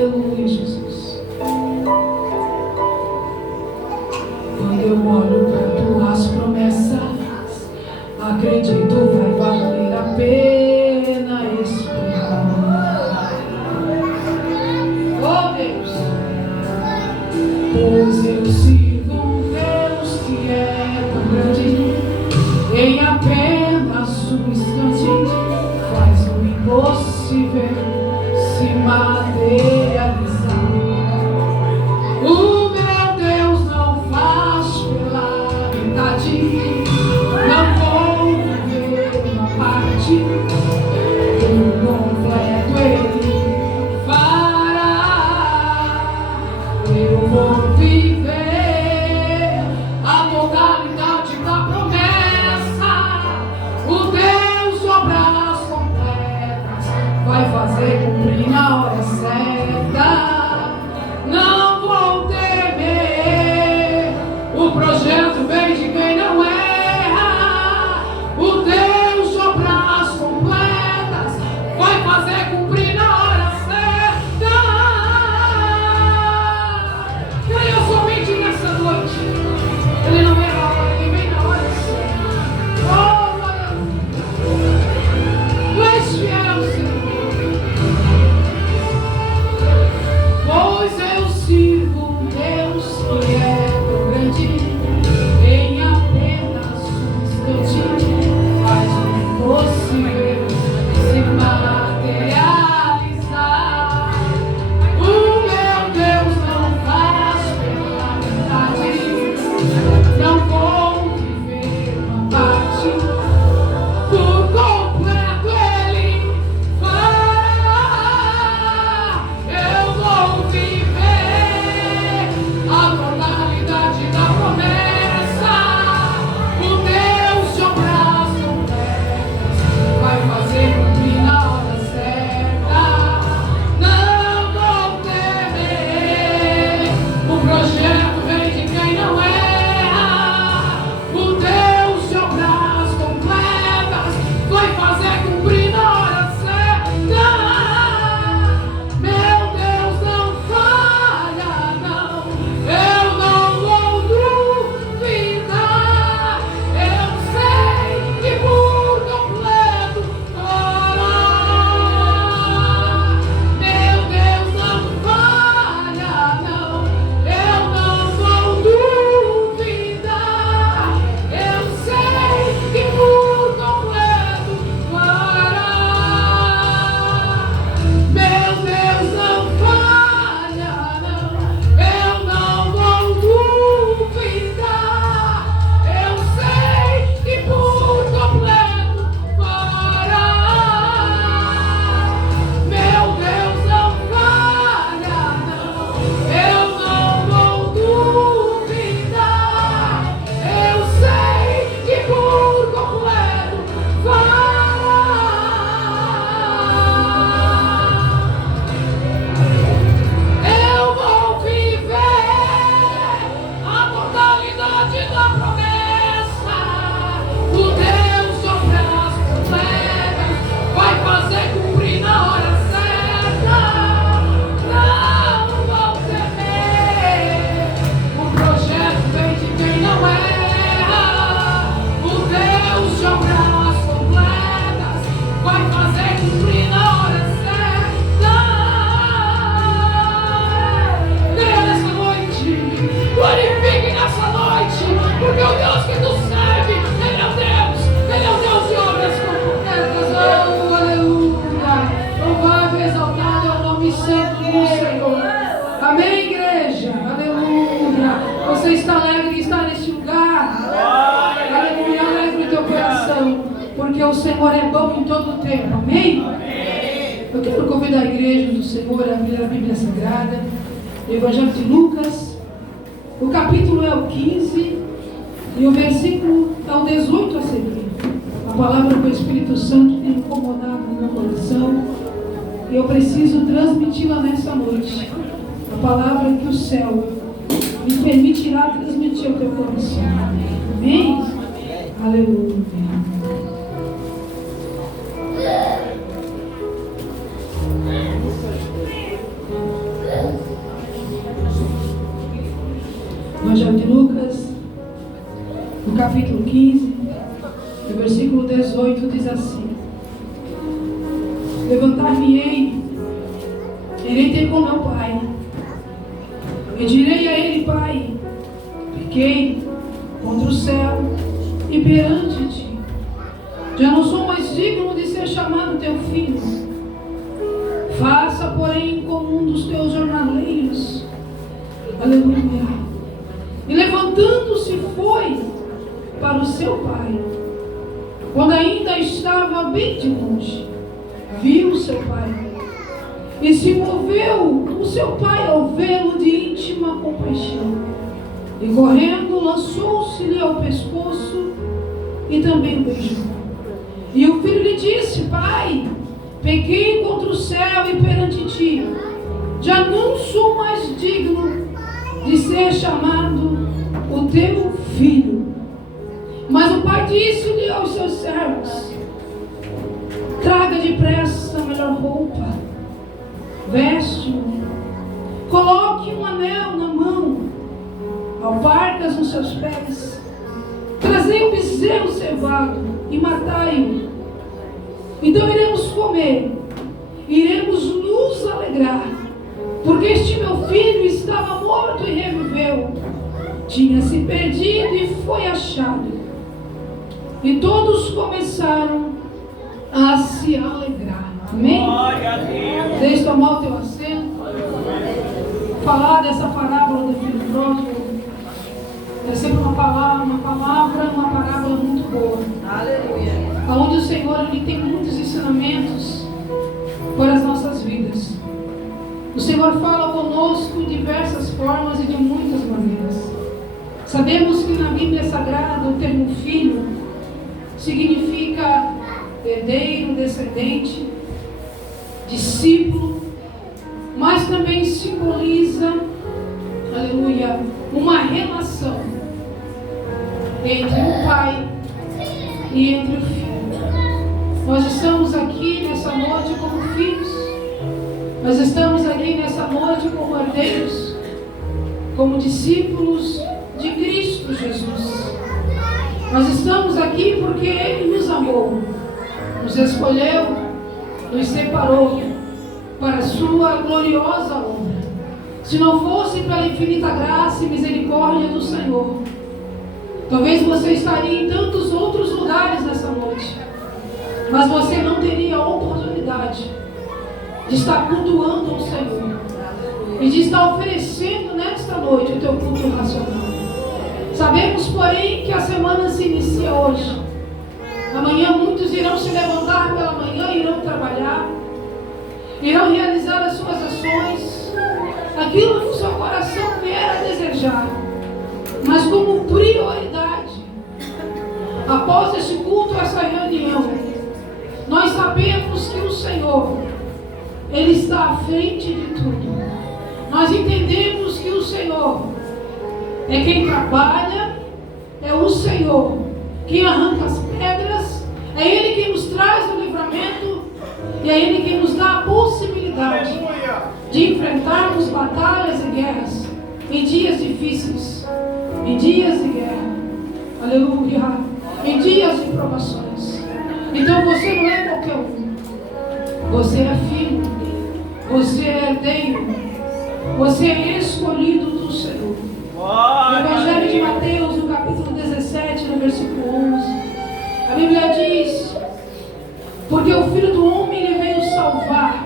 Aleluia, Jesus. Quando eu olho para tuas promessas, acredito vai valer a pena esperar. Oh Deus, pois eu sirvo um Deus que é tão grande, em apenas um instante faz o impossível se materializar. O meu Deus não faz pela metade, não vou viver uma parte, o completo Ele fará. Eu vou viver a totalidade da promessa. O Deus de obras completas vai fazer cumprir na hora certa. Não vou temer, o projeto vem de quem não erra. O Deus de obras completas vai fazer cumprir na hora certa. Creia somente nessa noite. Ele não erra a hora, ele vem na hora certa. Oh, aleluia. Tu és fiel, Senhor. Pois eu sirvo um Deus que é tão grande, em apenas um instante faz o impossível se materializar. O meu Deus não faz pela metade, não vou viver uma parte, por completo Ele fará. Eu vou viver a totalidade da promessa. O Deus de obras completas vai fazer cumprir na hora certa. Não vou temer, o projeto vem de quem não erra. O Deus de obras completas vai fazer cumprir na hora certa. Meu Deus não falha, não. Eu não vou duvidar. Eu sei que por completo fará. Meu Deus não falha, não. Eu não vou duvidar. Eu sei que por completo fará. Meu Deus não falha, não. Eu não vou duvidar. Eu sei que por completo fará. Meu Deus não falha, não. Eu não vou duvidar. Eu sei que por completo fará. Eu vou viver a totalidade da promessa. O Deus de obras completas vai fazer cumprir na hora certa. Não vou temer, o projeto vem de quem não erra. O Deus de obras completas vai fazer cumprir na hora certa. Creia nessa noite, glorifique nessa noite, porque o Deus que tu serve, Ele é o Deus, Ele é o Deus de obras completas. Oh, aleluia! Louvado e exaltado é o nome santo do Senhor. Amém, igreja? Aleluia! Você está alegre de estar neste lugar? Aleluia! Alegre o teu coração, porque o Senhor é bom em todo o tempo. Amém? Eu quero convidar a igreja do Senhor a abrir a Bíblia Sagrada, o Evangelho de Lucas. O capítulo é o 15 e o versículo é o 18 a seguir. A palavra do Espírito Santo tem incomodado no meu coração e eu preciso transmiti-la nessa noite. A palavra que o céu me permitirá transmitir ao teu coração. Amém? Aleluia. capítulo 15, no versículo 18, diz assim: levantar-me-ei, irei ter com meu pai, e direi a ele: Pai, pequei contra o céu e perante ti, já não sou mais digno de ser chamado teu filho. Faça, porém, como um dos teus jornaleiros. Aleluia. E levantando-se foi para o seu pai. Quando ainda estava bem de longe, viu o seu pai e se moveu o seu pai ao vê-lo de íntima compaixão, e correndo lançou-se-lhe ao pescoço e também o beijou. E o filho lhe disse: Pai, pequei contra o céu e perante ti, já não sou mais digno de ser chamado o teu filho. Mas o pai disse-lhe aos seus servos: traga depressa a melhor roupa, veste-o, coloque um anel na mão, alparcas nos seus pés, trazei um bezerro cevado e matai-o. Então iremos comer, iremos nos alegrar, porque este meu filho estava morto e reviveu, tinha se perdido e foi achado. E todos começaram a se alegrar. Amém? Glória a Deus. Deixa tomar o teu assento. Falar dessa parábola do filho pródigo é sempre uma parábola muito boa. Aleluia. Onde o Senhor ele tem muitos ensinamentos para as nossas vidas. O Senhor fala conosco de diversas formas e de muitas maneiras. Sabemos que na Bíblia Sagrada o termo filho significa herdeiro, descendente, discípulo, mas também simboliza, aleluia, uma relação entre o pai e entre o filho. Nós estamos aqui nessa noite como filhos, nós estamos aqui nessa noite como herdeiros, como discípulos de Cristo Jesus. Nós estamos aqui porque Ele nos amou, nos escolheu, nos separou para a sua gloriosa obra. Se não fosse pela infinita graça e misericórdia do Senhor, talvez você estaria em tantos outros lugares nessa noite, mas você não teria a oportunidade de estar cultuando o Senhor e de estar oferecendo nesta noite o teu culto racional. Sabemos, porém, que a semana se inicia hoje. Amanhã muitos irão se levantar pela manhã, irão trabalhar, irão realizar as suas ações, aquilo que o seu coração vier a desejar. Mas como prioridade, após este culto, essa reunião, nós sabemos que o Senhor, Ele está à frente de tudo. Nós entendemos que o Senhor é quem trabalha, é o Senhor quem arranca as pedras, é Ele quem nos traz o livramento e é Ele quem nos dá a possibilidade de enfrentarmos batalhas e guerras em dias difíceis, em dias de guerra, aleluia, em dias de provações. Então você não é qualquer um, você é filho, você é herdeiro, você é escolhido do Senhor. No Evangelho de Mateus, no capítulo 17, no versículo 11, a Bíblia diz: porque o Filho do Homem ele veio salvar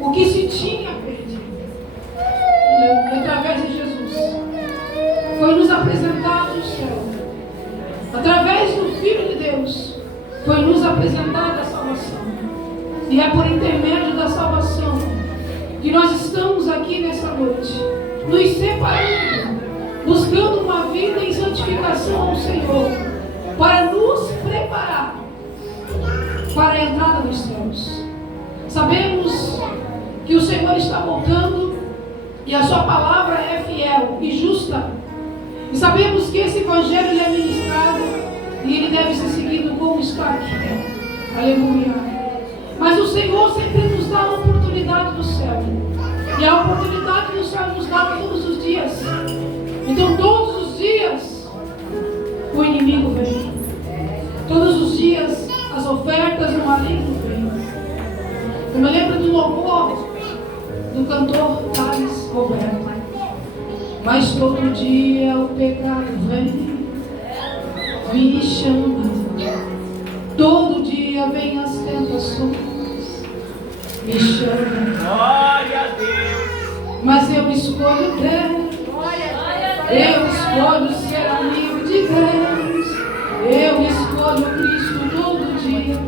o que se tinha perdido. Através de Jesus foi nos apresentado o céu. Através do Filho de Deus foi nos apresentada a salvação. E é por intermédio da salvação que nós estamos aqui nessa noite, nos separando, buscando uma vida em santificação ao Senhor, para nos preparar para a entrada nos céus. Sabemos que o Senhor está voltando e a sua palavra é fiel e justa. E sabemos que esse evangelho ele é ministrado e ele deve ser seguido como está aqui. Aleluia. Mas o Senhor sempre nos dá a oportunidade do céu. E a oportunidade do céu nos dá todos os dias. Então todos os dias o inimigo cantor Thales Roberto. Mas todo dia o pecado vem me chamando. Todo dia vem as tentações me chamam. Glória a Deus. Mas eu escolho Deus. Eu escolho ser amigo de Deus. Eu escolho Cristo todo dia.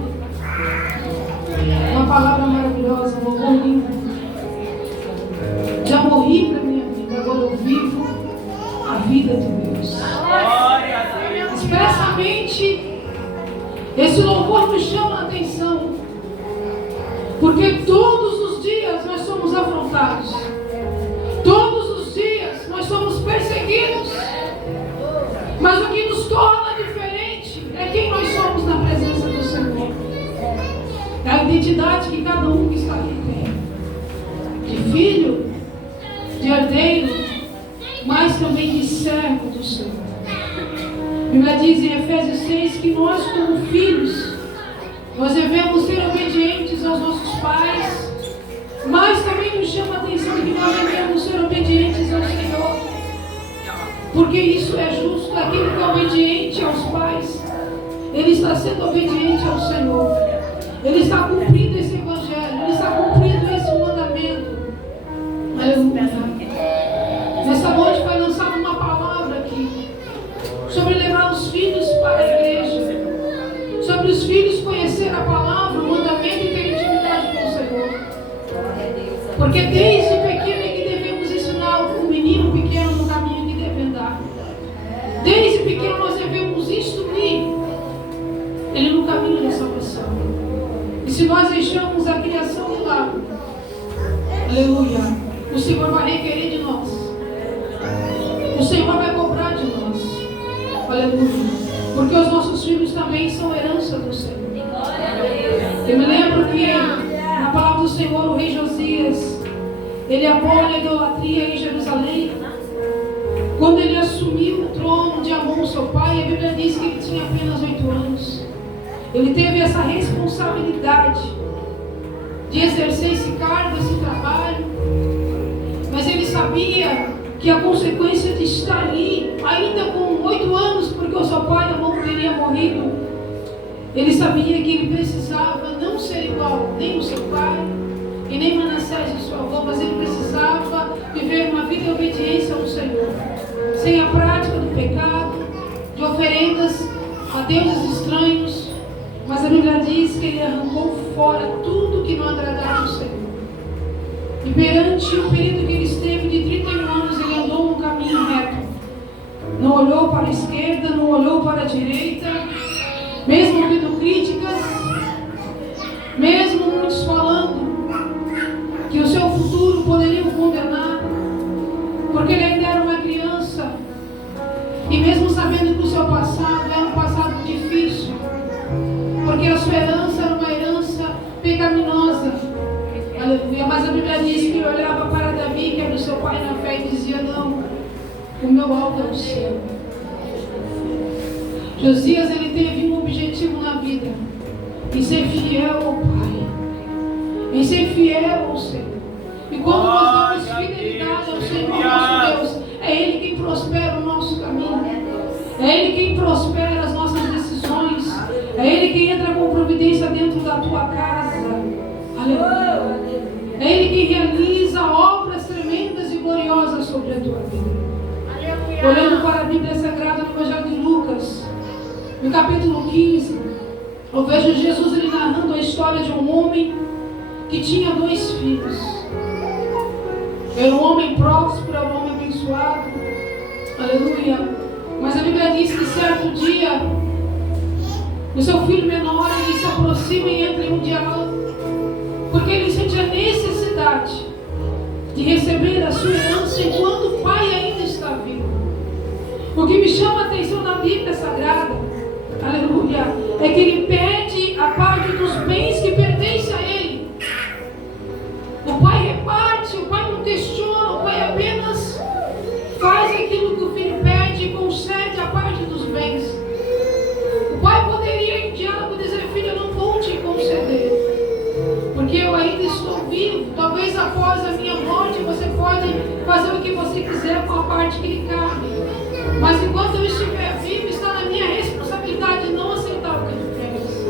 Uma palavra maravilhosa, um louvor lindo. Já morri para minha vida, agora eu vivo a vida de Deus. Glória a Deus. Expressamente, esse louvor me chama a atenção, porque todos os dias nós somos afrontados, todos os dias nós somos perseguidos, mas o que nos torna diferente é quem nós somos na presença do Senhor, é a identidade que cada um que está aqui tem, de filho, de herdeiro, mas também de servo do Senhor. A Bíblia diz em Efésios 6 que nós, como filhos, nós devemos ser obedientes aos nossos pais, mas também nos chama a atenção que nós devemos ser obedientes ao Senhor, porque isso é justo. Aquele que é obediente aos pais, ele está sendo obediente ao Senhor, ele está cumprindo esse evangelho, ele está cumprindo esse mandamento. Aleluia. Nessa noite vai lançar uma palavra aqui sobre levar os filhos para a igreja, sobre os filhos conhecer a palavra, o mandamento e ter intimidade com o Senhor. Porque desde pequeno é que devemos ensinar o menino pequeno no caminho que deve andar. Desde pequeno nós devemos instruir ele no caminho da salvação. E se nós deixamos a criação de lado, aleluia, o Senhor vai requerer de nós. O Senhor vai cobrar de nós. Aleluia. Porque os nossos filhos também são herança do Senhor. Eu me lembro que na palavra do Senhor, o rei Josias, ele abole a idolatria em Jerusalém. Quando ele assumiu o trono de Amon, seu pai, a Bíblia diz que ele tinha apenas 8 anos. Ele teve essa responsabilidade de exercer esse cargo, esse trabalho. Mas ele sabia que a consequência de estar ali, ainda com 8 anos, porque o seu pai, Amon, teria morrido, ele sabia que ele precisava não ser igual nem o seu pai e nem Manassés, o seu avô, mas ele precisava viver uma vida de obediência ao Senhor, sem a prática do pecado, de oferendas a deuses estranhos. Mas a Bíblia diz que ele arrancou fora tudo que não agradava ao Senhor. E perante o período que ele esteve de 31 anos, ele andou no caminho reto. Não olhou para a esquerda, não olhou para a direita, mesmo ouvindo críticas, mesmo muitos falando que o seu futuro poderiam condenar, porque ele ainda era uma criança, e mesmo sabendo que o seu passado era um passado difícil, porque a sua herança era uma herança pecaminosa. Aleluia. Mas a Bíblia diz que ele olhava para Davi, que era o seu pai na fé, e dizia: não, o meu alvo é o céu. Josias, ele teve um objetivo na vida, em ser fiel ao Pai, em ser fiel ao Senhor. E quando nós damos fidelidade ao Senhor nosso Deus, é Ele quem prospera o nosso caminho, é Ele quem prospera as nossas decisões, é Ele quem entra com providência dentro da tua casa. Aleluia. É Ele quem realiza obras tremendas e gloriosas sobre a tua vida. Olhando para a Bíblia Sagrada no Evangelho de Lucas, no capítulo 15, eu vejo Jesus ele narrando a história de um homem que tinha 2 filhos. Era um homem próspero, era um homem abençoado. Aleluia. Mas a Bíblia diz que certo dia, o seu filho menor, ele se aproxima e entra em um diálogo, porque ele sente a necessidade de receber a sua herança enquanto o pai ainda está vivo. O que me chama a atenção na Bíblia Sagrada, aleluia, é que ele pede a parte dos bens que pertencem a ele. O pai reparte, o pai não questiona, o pai apenas faz aquilo que o filho pede e concede a parte dos bens. O pai poderia em diálogo dizer: filho, eu não vou te conceder, porque eu ainda estou vivo. Talvez após a minha morte parte que lhe cabe. Mas enquanto eu estiver vivo, está na minha responsabilidade não aceitar o que ele fez.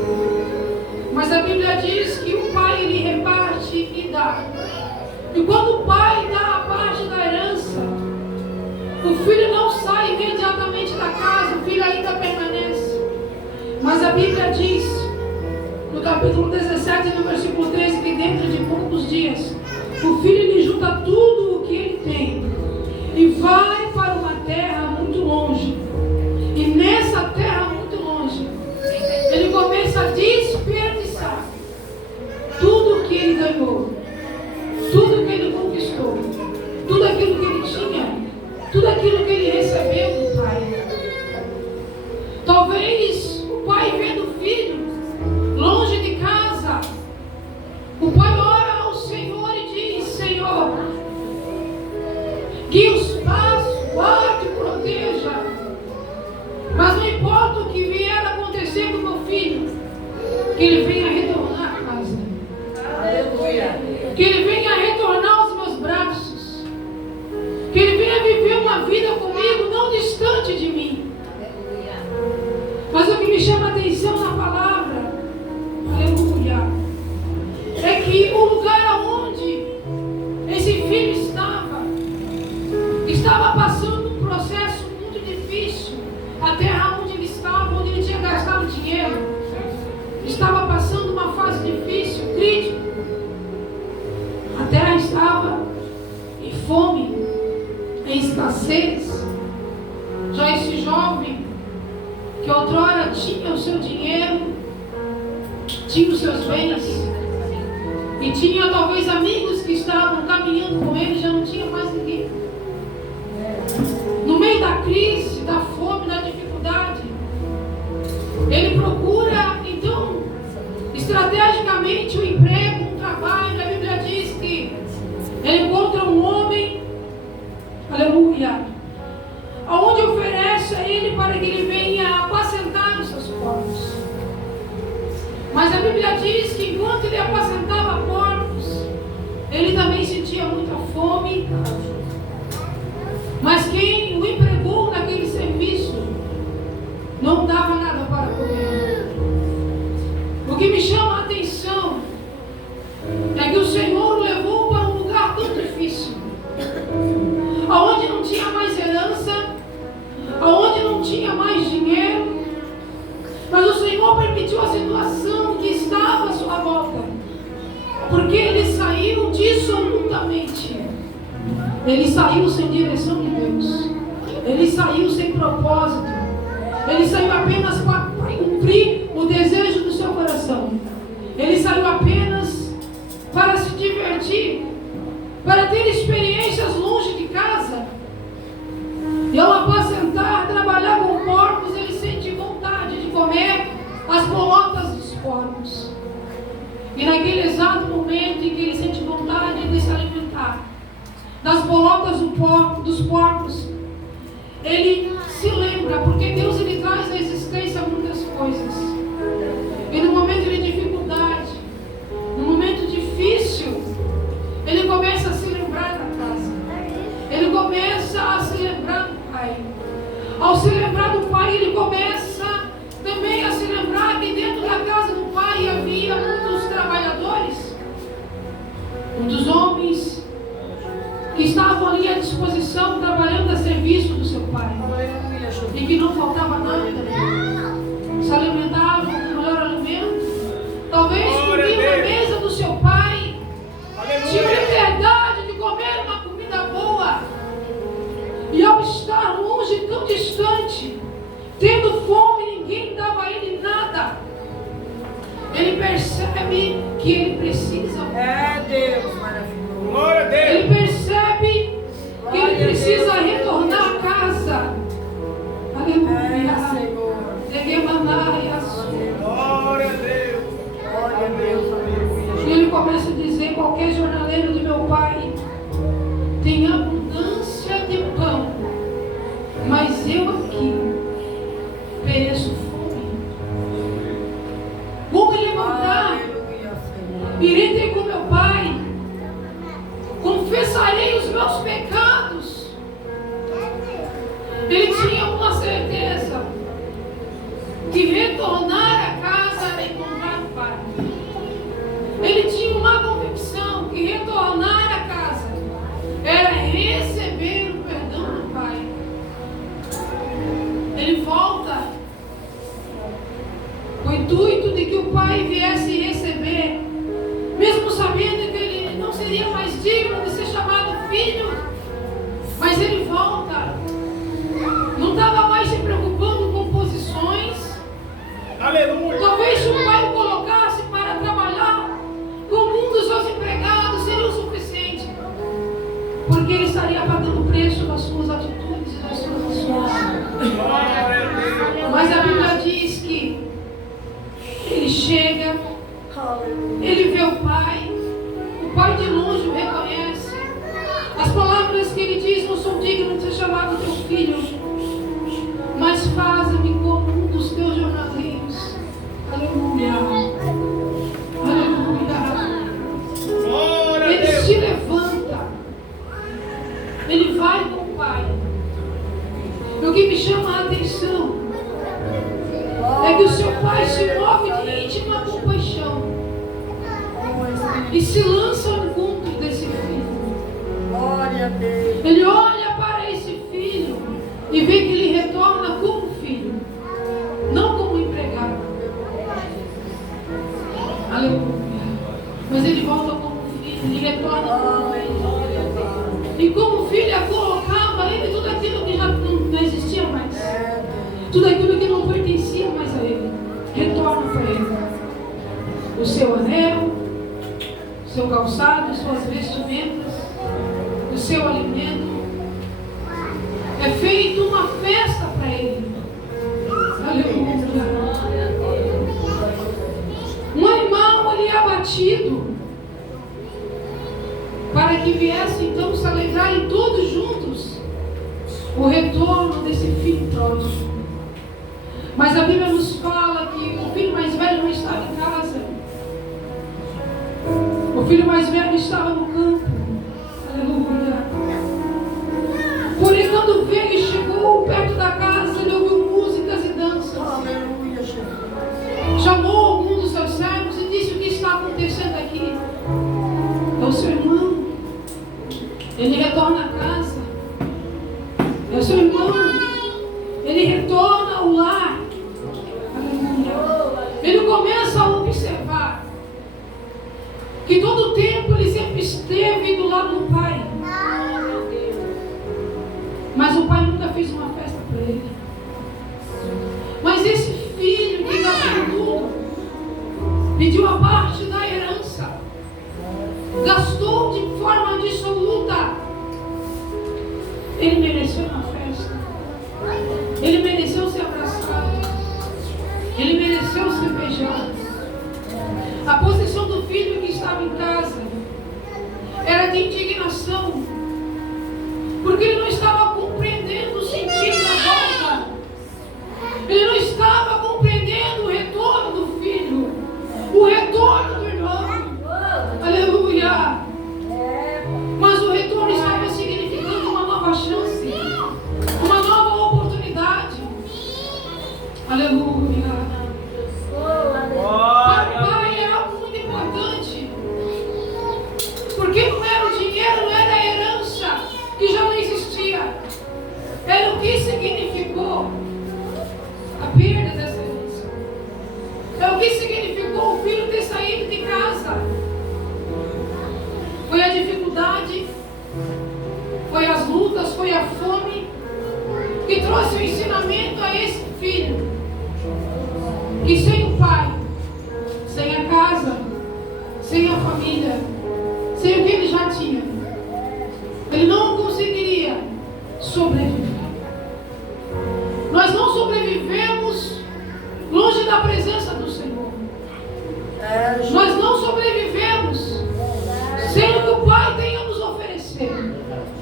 Mas a Bíblia diz que o pai ele reparte e dá. E quando o pai dá a parte da herança, o filho não sai imediatamente da casa, o filho ainda permanece. Mas a Bíblia diz, no capítulo 17, no versículo 13, que dentro de poucos dias, o filho lhe junta tudo o que ele tem e vai para uma terra muito longe. E nessa terra muito longe, ele começa a desperdiçar tudo o que ele ganhou, tudo o que ele conquistou, tudo aquilo que ele tinha, tudo aquilo que ele recebeu do pai. Talvez o pai vendo o filho longe de casa, o pai ora ao Senhor e diz: Senhor, guie os passos, guarde e proteja. Mas não importa o que vier a acontecer com meu filho, que ele venha retornar a casa. Aleluia. Que ele venha retornar aos meus braços. Que ele venha viver uma vida comigo, não distante de mim. Mas o que me chama a atenção na palavra, aleluia, é que o lugar aonde esse filho estava passando um processo muito difícil. A terra onde ele estava, onde ele tinha gastado dinheiro, estava passando uma fase difícil, crítica. A terra estava em fome, em escassez. Já esse jovem, que outrora tinha o seu dinheiro, tinha os seus bens, e tinha talvez amigos que estavam caminhando com ele, já não tinha mais ninguém. No meio da crise, da fome, da dificuldade, ele procura, então, estrategicamente um emprego, um trabalho. A Bíblia diz que ele encontra um homem, aleluia, aonde oferece a ele para que ele venha apacentar os seus porcos. Mas a Bíblia diz que enquanto ele apacentava porcos, ele também sentia muita fome. Mas quem o empregou naquele serviço não dava nada para comer. O que me chama a atenção é que o Senhor o levou para um lugar tão difícil, aonde não tinha mais herança, aonde não tinha mais dinheiro, mas o Senhor permitiu a situação que estava à sua volta, porque ele saiu dissolutamente. Ele saiu sem direção de Deus. Ele saiu sem propósito. Ele saiu apenas para cumprir o desejo do seu coração. Ele saiu apenas para se divertir, para ter experiências longe de casa. E ao apacentar, trabalhar com porcos, ele sente vontade de comer as bolotas dos porcos. E naquele exato momento em que ele sente vontade de se alimentar das bolotas dos porcos, ele se lembra, porque Deus ele traz à existência muitas coisas. E no momento de dificuldade, no momento difícil, ele começa a se lembrar da casa. Ele começa a se lembrar do pai. Ao se lembrar do pai, ele começa também a se lembrar que dentro da casa do pai havia muitos trabalhadores, muitos homens que estavam ali à disposição, trabalhando a serviço do seu pai, e que não faltava nada, se alimentavam com o melhor alimento, talvez comiam na mesa do seu pai, tinha liberdade de comer uma comida boa, e ao estar longe, tão distante, tendo fome, ninguém dava a ele nada. Ele percebe que ele precisa. Deus maravilhoso. Glória a Deus. Ele percebe que ele precisa retornar a casa. Aleluia. Senhor. Glória a Deus. Glória a Deus. Aleluia. E ele começa a dizer: qualquer jornaleiro de meu pai tem abundância de pão, mas eu aqui pereço fome. Vou me levantar, irei ter com meu pai, confessarei os meus pecados, filho, mas ele volta. Não estava mais se preocupando com posições. Aleluia. Talvez se o pai o colocasse para trabalhar com um dos seus empregados, seria o suficiente. Porque ele estaria pagando o preço das suas atitudes e das suas ações. Glória a Deus. Mas a Bíblia diz que ele chega, ele vê o pai de longe o reconhece. As palavras que ele diz: não sou digno de ser chamado teu filho, mas faze-me como um dos teus jornaleiros. Aleluia. Aleluia. Glória a Ele Deus. se levanta, ele vai com o pai. E o que me chama a atenção é que o seu pai se move de íntima compaixão e se lança ao encontro desse filho. Glória a Deus. Ele olha para esse filho e vê que ele retorna como filho, não como empregado. Aleluia. Mas ele volta como filho, ele retorna como filho. E como filho, colocava ele tudo aquilo que já não existia mais. Tudo aquilo que não pertencia mais a ele, retorna para ele. O seu anel, o seu calçado, suas vestimentas, o seu alimento. É feito uma festa para ele. Aleluia. Um animal ali abatido, para que viessem então se alegrarem todos juntos o retorno desse filho pródigo. Mas a Bíblia nos fala que o filho mais velho não estava em casa. O filho mais velho estava no campo. Aleluia. Porém, quando veio e chegou perto da casa, ele ouviu músicas e danças. Aleluia, Jesus. Chamou algum dos seus servos e disse: o que está acontecendo aqui? É o seu irmão. Ele retorna à casa. É o seu irmão. Ele retorna ao lar. Aleluia. Ele começa a observar que todo o tempo ele sempre esteve do lado do pai. Mas o pai nunca fez uma festa para ele. Mas esse filho que gastou tudo, pediu a parte da herança, gastou de forma dissoluta, ele mereceu uma festa. Ele mereceu ser abraçado. Ele mereceu ser beijado. A posição do filho que estava em casa era de indignação, porque ele não estava compreendendo o sentido da volta. Ele não estava compreendendo o retorno do filho, o retorno do irmão. Aleluia. Mas o retorno estava significando uma nova chance, uma nova oportunidade. Aleluia. Para o pai é algo muito importante, porque não era o dinheiro, não era a herança que já não existia, era o que significou a perda dessa herança, é o que significou o filho ter saído de casa. Foi a dificuldade, foi as lutas, foi a fome que trouxe o ensinamento a esse filho, que sem o pai, sem a casa, sem a família, sem o que ele já tinha, ele não conseguiria sobreviver. Nós não sobrevivemos longe da presença do Senhor. Nós não sobrevivemos sem o que o Pai tem a nos oferecer.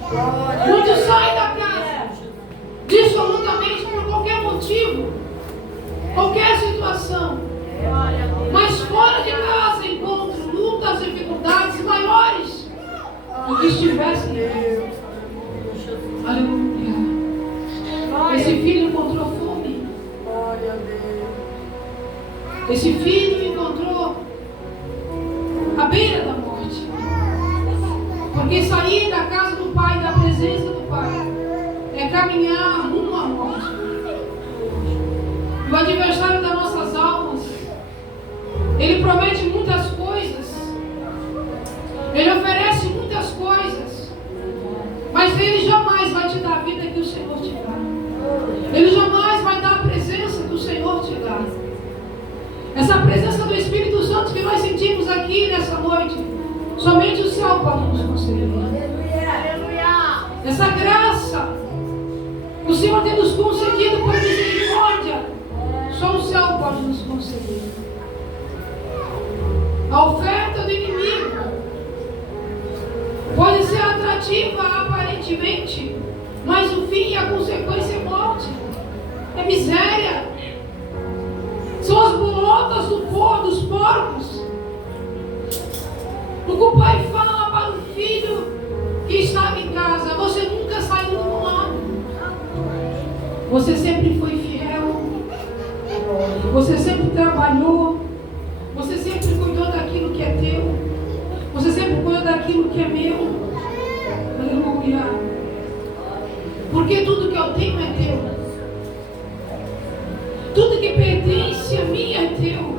Quando sai da casa, dissolutamente, por qualquer motivo, qualquer situação, mas fora de casa encontra lutas, dificuldades maiores do que estivessem em casa. Aleluia. Esse filho encontrou fome. Esse filho encontrou a beira da morte. Porque sair da casa do pai, da presença do pai, é caminhar rumo à morte. O adversário das nossas almas, ele promete muitas coisas, ele oferece muitas coisas, do Espírito Santo que nós sentimos aqui nessa noite, somente o céu pode nos conceder. Essa graça que o Senhor tem nos concedido por misericórdia, só o céu pode nos conceder. A oferta do inimigo pode ser atrativa aparentemente, mas o fim e a consequência é morte, é miséria, são as bolotas dos porcos. O que o pai fala para o filho que estava em casa: você nunca saiu do meu lado, você sempre foi fiel, você sempre trabalhou, você sempre cuidou daquilo que é teu, você sempre cuidou daquilo que é meu. Aleluia. Porque tudo que eu tenho é teu, tudo que pertence a mim é teu.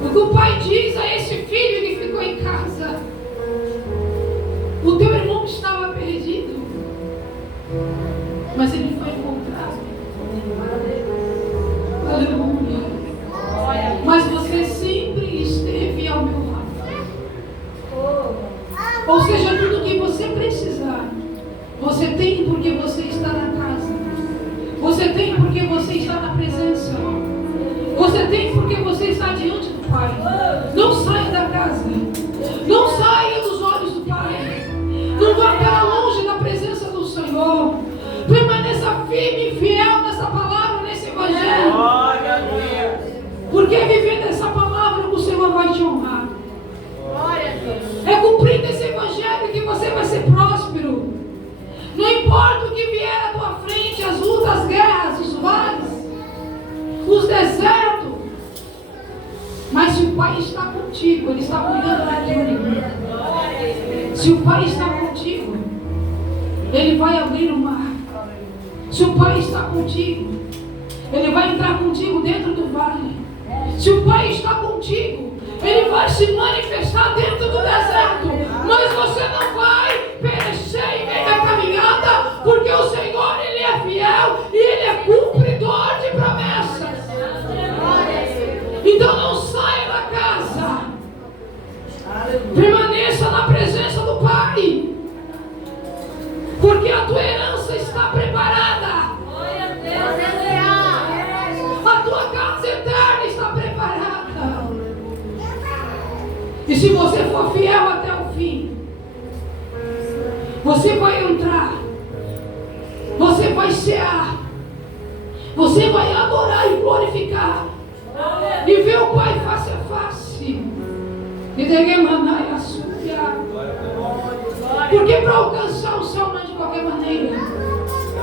O que o pai diz a esse filho que ficou em casa: o teu irmão estava perdido, mas ele foi encontrado. Aleluia. Mas você sempre esteve ao meu lado. Ou seja, tudo que você precisar, você tem porque você está na casa. Você tem porque você está na presença. Você tem porque você está diante do Pai. Não saia da casa. Não saia dos olhos do Pai. Não vá para longe da presença do Senhor. Permaneça firme e fiel nessa palavra, nesse evangelho. Porque vivendo essa palavra, o Senhor vai te honrar. É cumprindo esse evangelho que você vai ser próspero. Não importa o que vier à tua frente, as lutas, as guerras, os vales, os desertos. Mas se o Pai está contigo, Ele está cuidando daquilo. Se o Pai está contigo, Ele vai abrir o mar. Se o Pai está contigo, Ele vai entrar contigo dentro do vale. Se o Pai está contigo, Ele vai se manifestar dentro do deserto. Mas você não vai perecer em meio à caminhada, porque o Senhor, Ele é fiel e Ele é cumpridor de promessas. Então não saia da casa. Permaneça na presença do Pai, porque a tua herança está preparada. A tua casa eterna está preparada. E se você for fiel até o fim, você vai entrar, você vai cear, você vai adorar e glorificar, e ver o Pai face a face. E degemanai a sua. Porque para alcançar o céu não é de qualquer maneira.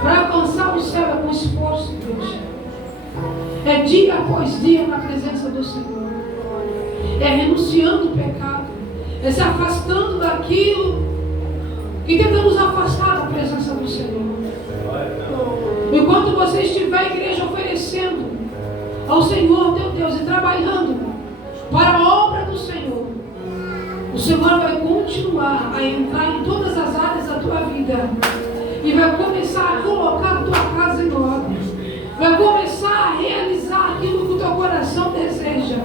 Para alcançar o céu é com esforço, Deus. É dia após dia na presença do Senhor. É renunciando o pecado. É se afastando daquilo que tentamos afastar da presença do Senhor. Enquanto você estiver a igreja oferecendo ao Senhor teu Deus e trabalhando para a obra do Senhor, o Senhor vai continuar a entrar em todas as áreas da tua vida e vai começar a colocar a tua casa em ordem. Vai começar a realizar aquilo que o teu coração deseja.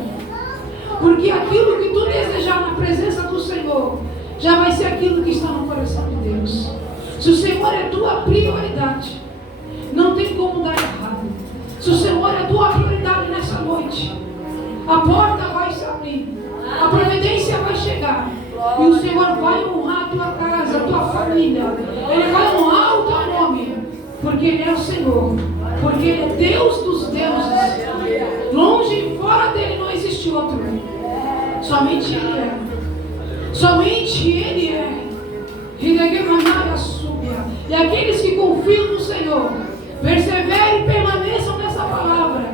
Porque aquilo que tu desejar na presença do Senhor já vai ser aquilo que está no coração de Deus. Se o Senhor é tua prioridade, não tem como dar errado. Se o Senhor é tua prioridade nessa noite, a porta vai se abrir, a providência vai chegar, e o Senhor vai honrar a tua casa, a tua família. Ele vai honrar o teu nome, porque Ele é o Senhor, porque Ele é Deus dos deuses. Longe e fora dele não existe outro. Somente Ele é. Somente Ele é. E aqueles que confiam no Senhor, perseverem e permaneçam nessa palavra,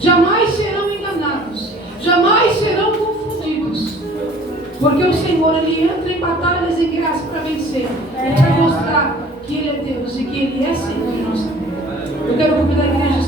jamais serão enganados, jamais serão confundidos. Porque o Senhor, Ele entra em batalhas e guerras para vencer. Ele vai mostrar que Ele é Deus e que Ele é Senhor em nossa vida. Eu quero convidar a igreja